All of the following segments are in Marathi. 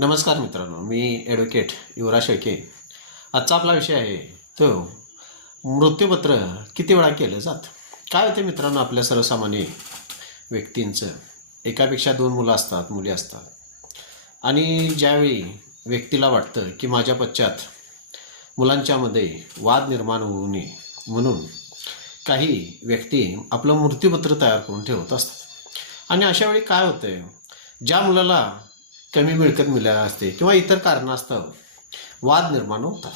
नमस्कार मित्रांनो, मी ॲडव्होकेट युवराज शेळके. आजचा आपला विषय आहे तो मृत्यूपत्र किती वेळा केलं जातं. काय होते मित्रांनो, आपल्या सर्वसामान्य व्यक्तींचं एकापेक्षा दोन मुलं असतात, मुली असतात. आणि ज्यावेळी व्यक्तीला वाटतं की माझ्या पश्चात मुलांच्यामध्ये वाद निर्माण होऊ नये म्हणून काही व्यक्ती आपलं मृत्यूपत्र तयार करून ठेवत असतात. आणि अशावेळी काय होतं, ज्या मुलाला कमी मिळकत मिळाली असते किंवा इतर कारणास्तव वाद निर्माण होतात.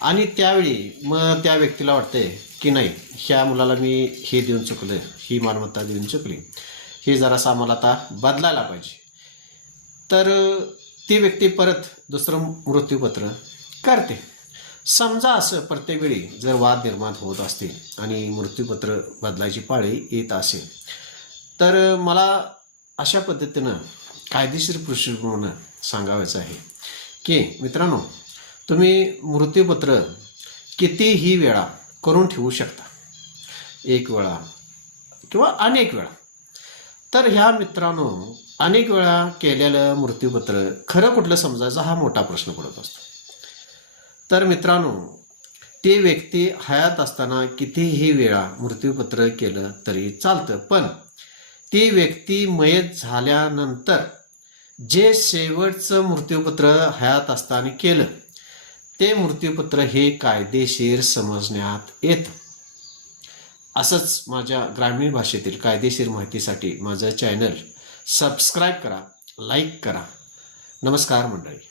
आणि त्यावेळी मग त्या व्यक्तीला वाटते की नाही, ह्या मुलाला मी हे देऊन चुकलं, ही मालमत्ता देऊन चुकली, हे जरासं आम्हाला आता बदलायला पाहिजे. तर ती व्यक्ती परत दुसरं मृत्यूपत्र करते. समजा असं प्रत्येक वेळी जर वाद निर्माण होत असतील आणि मृत्यूपत्र बदलायची पाळी येत असेल, तर मला अशा पद्धतीनं कायदेशीर पृष्ठभूमीनं सांगायचं आहे की मित्रांनो, तुम्ही मृत्यूपत्र कितीही वेळा करून ठेवू शकता, एक वेळा किंवा अनेक वेळा. तर ह्या मित्रांनो, अनेक वेळा केलेलं मृत्यूपत्र खरं कुठलं समजायचं हा मोठा प्रश्न पडत असतो. तर मित्रांनो, ती व्यक्ती हयात असताना कितीही वेळा मृत्यूपत्र केलं तरी चालतं, पण ती व्यक्ती मयत झाल्यानंतर जे शेवटचं मृत्यूपत्र हयात असताना केलं ते मृत्यूपत्र हे कायदेशीर समजण्यात येतं. असंच माझ्या ग्रामीण भाषेतील कायदेशीर माहितीसाठी माझं चॅनल सबस्क्राईब करा, लाईक करा. नमस्कार मंडळी.